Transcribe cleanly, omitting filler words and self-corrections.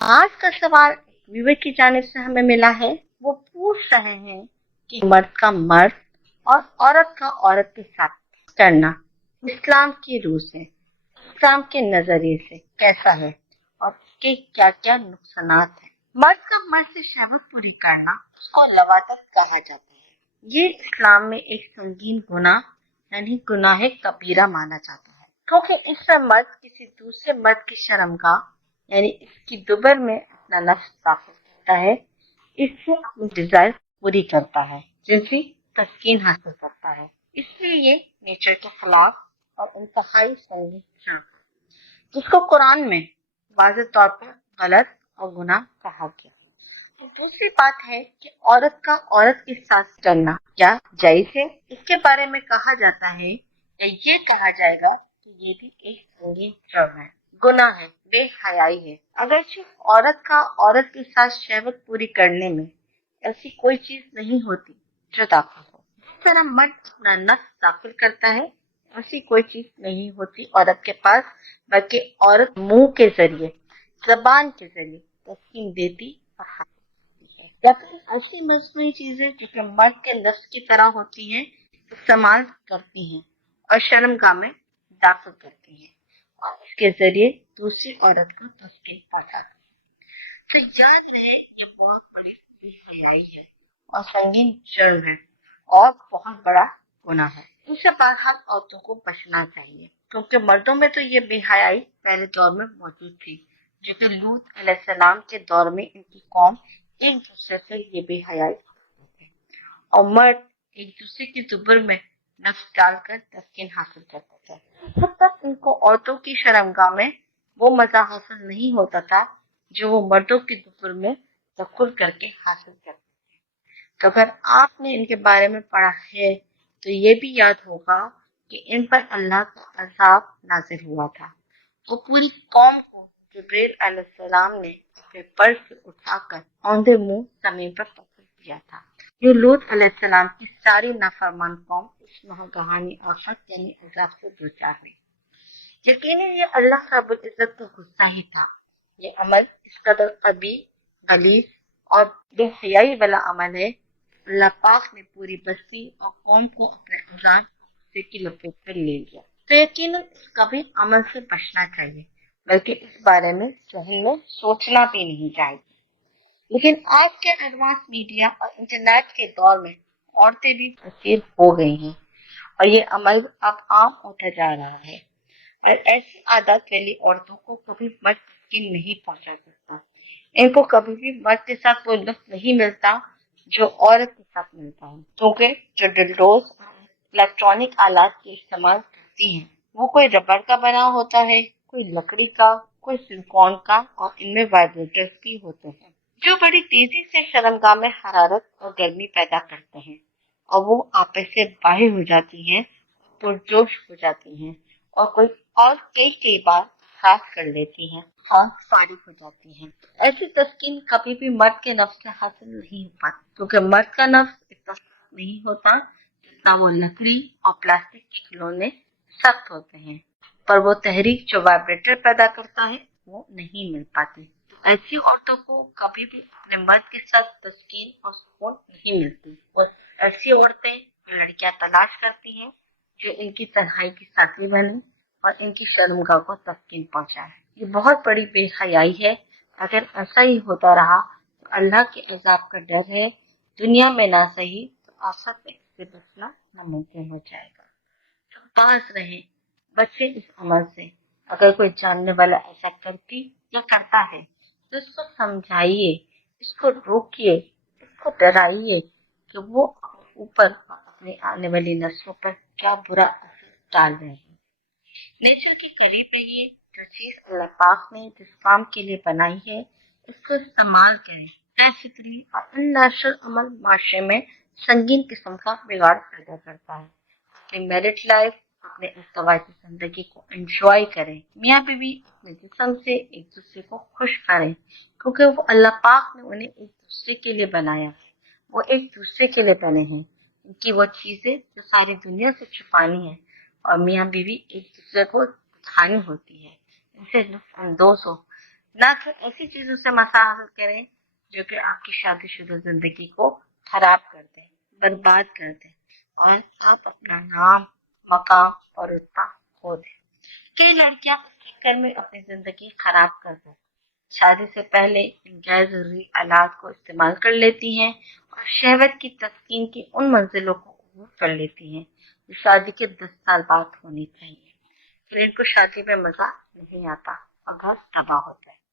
आज का सवाल व्यूअर की जानिब से हमें मिला है। वो पूछ रहे हैं कि मर्द का मर्द और औरत का औरत के साथ करना इस्लाम की रूह से, इस्लाम के नजरिए से कैसा है और इसके क्या क्या नुकसानात हैं। मर्द का मर्द से शहवत पूरी करना उसको लवातत कहा जाता है। ये इस्लाम में एक संगीन गुनाह यानी गुनाह कबीरा माना जाता है, क्योंकि इससे मर्द किसी दूसरे मर्द की शर्मगाह यानी इसकी दुबर में अपना नफ्स दाखिल करता है, इससे अपनी डिजायर पूरी करता है, जिनसी तस्कीन हासिल करता है। इसलिए ये नेचर के खिलाफ और इंतहाई संगीन जुर्म है, जिसको कुरान में वाज़ेह तौर पर गलत और गुनाह कहा गया। तो दूसरी बात है कि औरत का औरत के साथ करना क्या जायज है। इसके बारे में कहा जाता है या ये कहा जाएगा कि ये भी एक संगीन जुर्म है, गुनाह है, बेहयाई है। अगरचे औरत का औरत के साथ शहवत पूरी करने में ऐसी कोई चीज नहीं होती जो दाखिल हो। जिस तरह मर्द अपना नफ्स दाखिल करता है, ऐसी कोई चीज नहीं होती औरत के पास, बल्कि औरत मुंह के जरिए, जबान के जरिए तस्कीन देती और हासिल है, या फिर ऐसी मसनूई चीजें जो कि मर्द के नफ्स की तरह होती हैं इस्तेमाल करती हैं और शर्मगाह में दाखिल करती हैं और इसके जरिए दूसरी औरत को तस्कीन पहुंचाती हैं। तो याद रहे, ये बहुत बड़ी बेहयाई है और संगीन जुर्म है और बहुत बड़ा गुनाह है। इनसे बहरहाल औरतों को बचना चाहिए, क्योंकि मर्दों में तो ये बेहयाई पहले दौर में मौजूद थी, जो कि लूत अलैहिस्सलाम के दौर में इनकी कौम एक दूसरे से ये बेहयाई करते थे और मर्द एक दूसरे की दुबर में नफ्स डालकर तस्कीन हासिल करते थे। जब तक इनको औरतों की शर्मगाह में वो मजा हासिल नहीं होता था जो वो मर्दों की दुबर में दखुल करके हासिल करते। तो अगर आपने इनके बारे में पढ़ा है तो ये भी याद होगा कि इन पर अल्लाह का अज़ाब नाजिल हुआ था। वो पूरी कौम को जिब्रील अलैहिस्सलाम ने अपने पर से उठाकर औंधे मुंह जमीन पर पटक दिया था। ये लूत अलैहिस्सलाम की सारी नाफरमान कौम इस महागहानी आफत यानी अज़ाब से दो चार हुई। यकीनन ये अल्लाह रब्बुल इज्जत का गुस्सा ही था। ये अमल इस कदर कबी, गलीज और बेहयाई वाला अमल है, अल्लाह पाक ने पूरी बस्ती और कौम को अपने अजाब गुस्से की लपेट में ले लिया। तो यकीनन इस कभी अमल से बचना चाहिए, बल्कि इस बारे में जहन में सोचना भी नहीं चाहिए। लेकिन आज के एडवांस मीडिया और इंटरनेट के दौर में औरतें भी फसीर हो गई हैं और ये अमल अब आम होता जा रहा है और ऐसी आदत वाली औरतों को कभी मर्द तस्कीन नहीं पहुंचा सकता। इनको कभी भी मर्द के साथ वो लुत्फ नहीं मिलता जो औरत के साथ मिलता है, क्योंकि जो डिल्डोज इलेक्ट्रॉनिक आलात के इस्तेमाल करती हैं वो कोई रबड़ का बना होता है, कोई लकड़ी का, कोई सिलिकॉन का और इनमें वाइब्रेटर्स भी होते हैं जो बड़ी तेजी से शर्मगाह में हरारत और गर्मी पैदा करते हैं और वो आपस से बाहर हो जाती हैं, पुरजोश हो जाती हैं और कोई और कई कई बार साफ कर लेती हैं और फारिग हो जाती हैं। ऐसी तस्कीन कभी भी मर्द के नफ्स से हासिल नहीं हो पाती, क्योंकि मर्द का नफ्स इतना नहीं होता जितना वो लकड़ी और प्लास्टिक के खिलौने सख्त होते हैं, पर वो तहरीक जो वाइब्रेटर पैदा करता है वो नहीं मिल पाती। तो ऐसी औरतों को कभी भी अपने मर्द के साथ तस्कीन और सुकून नहीं मिलती और ऐसी औरतें लड़कियां तलाश करती हैं जो इनकी तन्हाई की साथी बने और इनकी शर्मगाह को तस्कीन पहुंचाए। ये बहुत बड़ी बेहयाई है। अगर ऐसा ही होता रहा तो अल्लाह के अजाब का डर है, दुनिया में ना सही तो आखिरत में इससे बचना नामुमकिन हो जाएगा। तो पास रहे, बच्चे इस अमल से। अगर कोई जानने वाला ऐसा करती या करता है तो इसको समझाइए, इसको रोकिए, इसको डराइए कि वो ऊपर अपने आने वाली नस्लों पर क्या बुरा असर डाल रहे हैं। नेचर के करीब रहिए, जो चीज अल्लाह पाक ने जिस काम के लिए बनाई है इसको इस्तेमाल करें। बेफिक्री और अननेचुरल अमल माशरे में संगीन किस्म का बिगाड़ पैदा करता है। अपनी मैरिड लाइफ, अपने इस्तवायती जिंदगी को एंजॉय करें। मियाँ बीवी अपने जिस्म से एक दूसरे को खुश करें, क्योंकि वो अल्लाह पाक ने उन्हें एक दूसरे के लिए बनाया है, वो एक दूसरे के लिए बने हैं। इनकी वो चीजें जो सारी दुनिया से छुपानी है और मियाँ बीवी एक दूसरे को दिखानी होती है, इनसे लुत्फ अंदोज हो। نہ کہ ایسی چیزوں سے مزہ حاصل کریں جو کہ آپ کی شادی شدہ زندگی کو خراب کر دیں، برباد کر دیں اور آپ اپنا نام، مقام اور رتبہ کھو دیں۔ کئی لڑکیاں اس چکر میں اپنی زندگی خراب کر دیں، شادی سے پہلے ان غیر ضروری آلات کو استعمال کر لیتی ہیں اور شہوت کی تسکین کی ان منزلوں کو عبور کر لیتی ہیں جو شادی کے 10 سال بعد ہونی چاہیے۔ پھر ان کو شادی میں مزہ نہیں آتا اور گھر تباہ ہوتا ہے۔